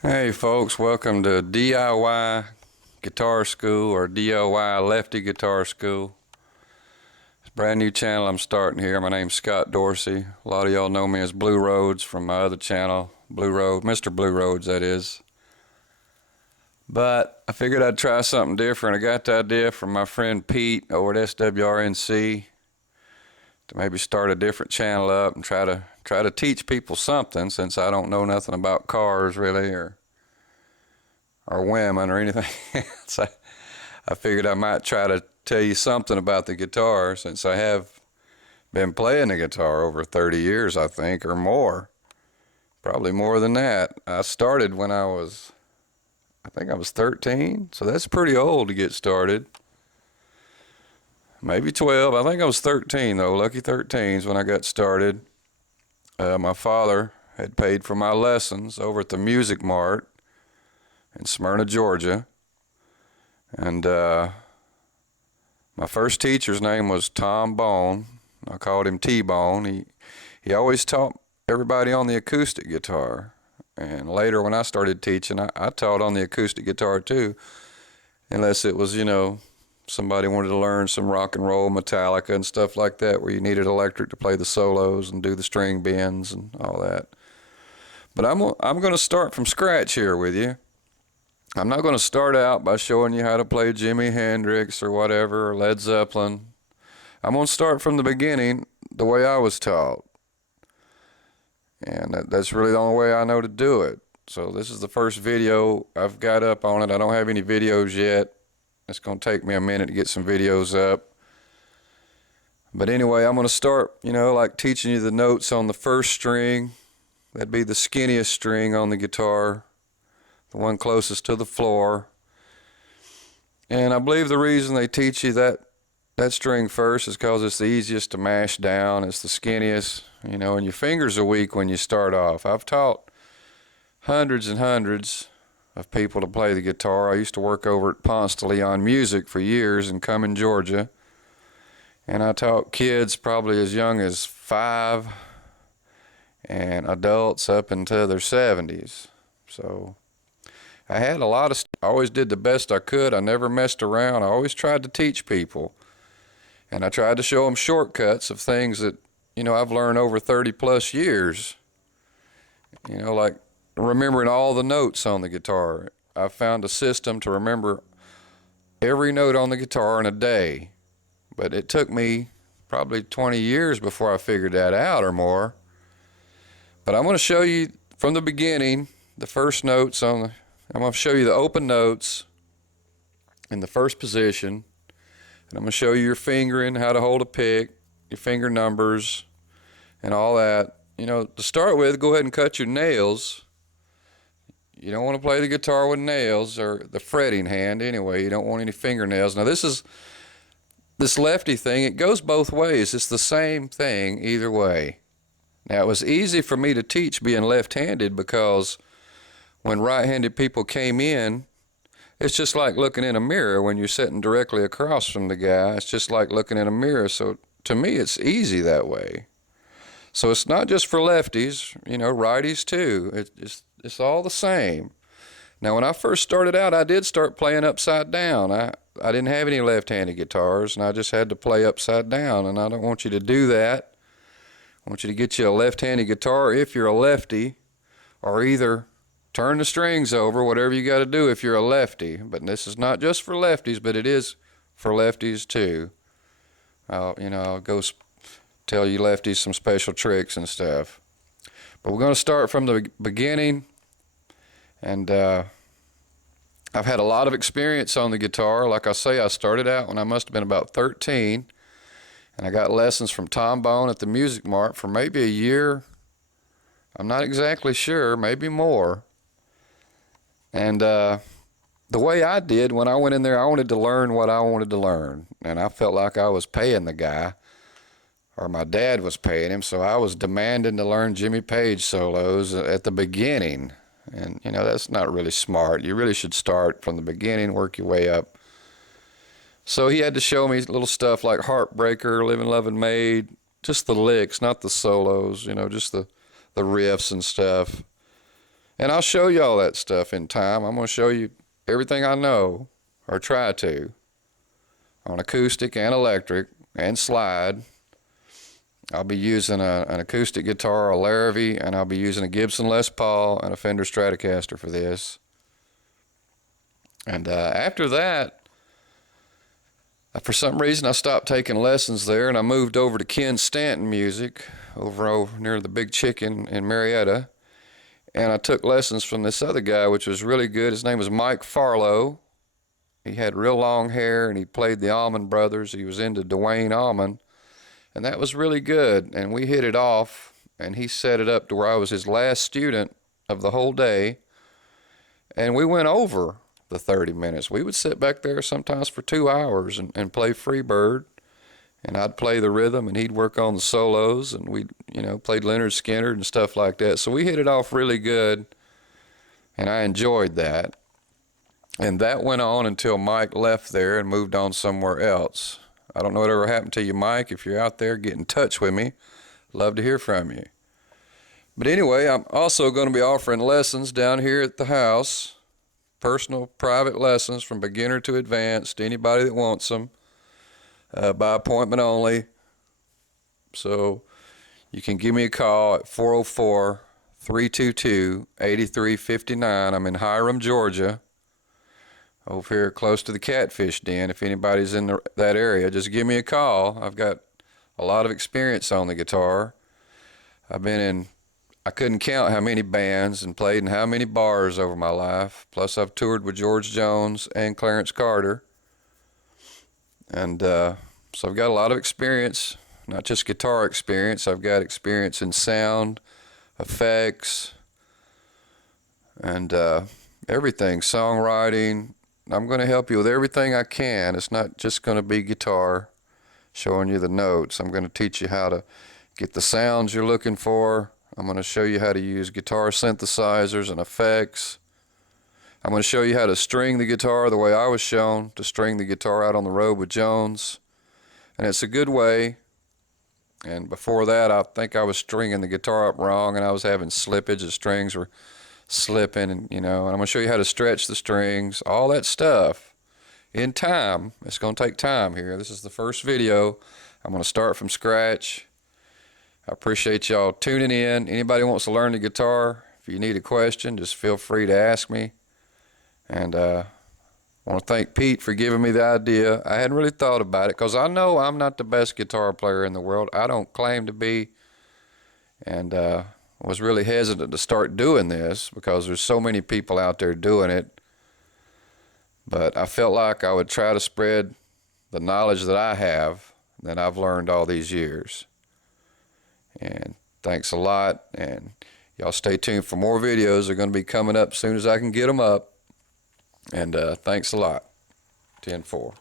Hey folks, welcome to D.I.Y Guitar School or D.I.Y Lefty Guitar School. It's a brand new channel I'm starting here. My name's Scott Dorsey. A lot of y'all know me as Blue Roads from my other channel, Blue Road, Mr. Blue Roads that is. But I figured I'd try something different. I got the idea from my friend Pete over at SWRNC to maybe start a different channel up and try to teach people something, since I don't know nothing about cars really or women or anything else. I figured I might try to tell you something about the guitar, since I have been playing the guitar over 30 years, I think, or more. Probably more than that. I started when I think I was 13, so that's pretty old to get started. Maybe 12. I think I was 13 though. Lucky 13s when I got started. My father had paid for my lessons over at the Music Mart in Smyrna, Georgia. And my first teacher's name was Tom Bone. I called him T-Bone. He always taught everybody on the acoustic guitar. And later when I started teaching, I taught on the acoustic guitar too. Unless it was, somebody wanted to learn some rock and roll, Metallica and stuff like that, where you needed electric to play the solos and do the string bends and all that. But I'm going to start from scratch here with you. I'm not going to start out by showing you how to play Jimi Hendrix or whatever, or Led Zeppelin. I'm going to start from the beginning, the way I was taught. And that's really the only way I know to do it. So this is the first video I've got up on it. I don't have any videos yet. It's going to take me a minute to get some videos up. But anyway, I'm going to start, like teaching you the notes on the first string. That'd be the skinniest string on the guitar, the one closest to the floor. And I believe the reason they teach you that string first is because it's the easiest to mash down. It's the skinniest, and your fingers are weak when you start off. I've taught hundreds and hundreds of people to play the guitar. I used to work over at Ponce de Leon Music for years in Cumming, Georgia. And I taught kids probably as young as 5 and adults up into their 70s. So I had a lot of I always did the best I could. I never messed around. I always tried to teach people. And I tried to show them shortcuts of things that, I've learned over 30 plus years. Like remembering all the notes on the guitar. I found a system to remember every note on the guitar in a day. But it took me probably 20 years before I figured that out or more. But I'm going to show you from the beginning the first notes I'm going to show you the open notes in the first position. And I'm going to show you your fingering, how to hold a pick, your finger numbers, and all that. To start with, go ahead and cut your nails. You don't want to play the guitar with nails, or the fretting hand anyway. You don't want any fingernails. Now this lefty thing, it goes both ways. It's the same thing either way. Now it was easy for me to teach being left-handed because when right-handed people came in, it's just like looking in a mirror when you're sitting directly across from the guy. It's just like looking in a mirror. So to me, it's easy that way. So it's not just for lefties, righties too. It's all the same. Now, when I first started out, I did start playing upside down. I didn't have any left-handed guitars, and I just had to play upside down, and I don't want you to do that. I want you to get you a left-handed guitar if you're a lefty, or either turn the strings over, whatever you got to do if you're a lefty. But this is not just for lefties, but it is for lefties too. I'll go tell you lefties some special tricks and stuff. But we're going to start from the beginning. And I've had a lot of experience on the guitar. Like I say, I started out when I must have been about 13. And I got lessons from Tom Bone at the Music Mart for maybe a year. I'm not exactly sure, maybe more. And the way I did when I went in there, I wanted to learn what I wanted to learn. And I felt like I was paying the guy, or my dad was paying him, so I was demanding to learn Jimmy Page solos at the beginning. And, that's not really smart. You really should start from the beginning, work your way up. So he had to show me little stuff like Heartbreaker, Living, Lovin' Maid, just the licks, not the solos, just the riffs and stuff. And I'll show you all that stuff in time. I'm going to show you everything I know, or try to, on acoustic and electric and slide. I'll be using an acoustic guitar, a Larrivee, and I'll be using a Gibson Les Paul and a Fender Stratocaster for this. And after that, for some reason I stopped taking lessons there, and I moved over to Ken Stanton Music over near the Big Chicken in Marietta. And I took lessons from this other guy, which was really good. His name was Mike Farlow. He had real long hair, and he played the Allman Brothers. He was into Dwayne Allman. And that was really good, and we hit it off, and he set it up to where I was his last student of the whole day, and we went over the 30 minutes. We would sit back there sometimes for 2 hours and play Freebird, and I'd play the rhythm, and he'd work on the solos, and we, played Leonard Skinner and stuff like that. So we hit it off really good, and I enjoyed that. And that went on until Mike left there and moved on somewhere else. I don't know whatever happened to you, Mike. If you're out there, get in touch with me. Love to hear from you. But anyway, I'm also going to be offering lessons down here at the house. Personal, private lessons from beginner to advanced. Anybody that wants them. By appointment only. So you can give me a call at 404-322-8359. I'm in Hiram, Georgia. Over here close to the Catfish Den. If anybody's in that area, just give me a call. I've got a lot of experience on the guitar. I've been in, I couldn't count how many bands and played in how many bars over my life. Plus I've toured with George Jones and Clarence Carter. And so I've got a lot of experience, not just guitar experience. I've got experience in sound, effects, and everything, songwriting. I'm going to help you with everything I can. It's not just going to be guitar, showing you the notes. I'm going to teach you how to get the sounds you're looking for. I'm going to show you how to use guitar synthesizers and effects. I'm going to show you how to string the guitar the way I was shown to string the guitar out on the road with Jones. And it's a good way. And before that, I think I was stringing the guitar up wrong, and I was having slippage. The strings were slipping, and and I'm going to show you how to stretch the strings, all that stuff in time. It's going to take time here. This is the first video. I'm going to start from scratch. I appreciate y'all tuning in. Anybody wants to learn the guitar, if you need a question, just feel free to ask me. And I want to thank Pete for giving me the idea. I hadn't really thought about it because I know I'm not the best guitar player in the world. I don't claim to be. And was really hesitant to start doing this because there's so many people out there doing it. But I felt like I would try to spread the knowledge that I have, that I've learned all these years. And thanks a lot. And y'all stay tuned for more videos. They're going to be coming up as soon as I can get them up. And thanks a lot. 10-4.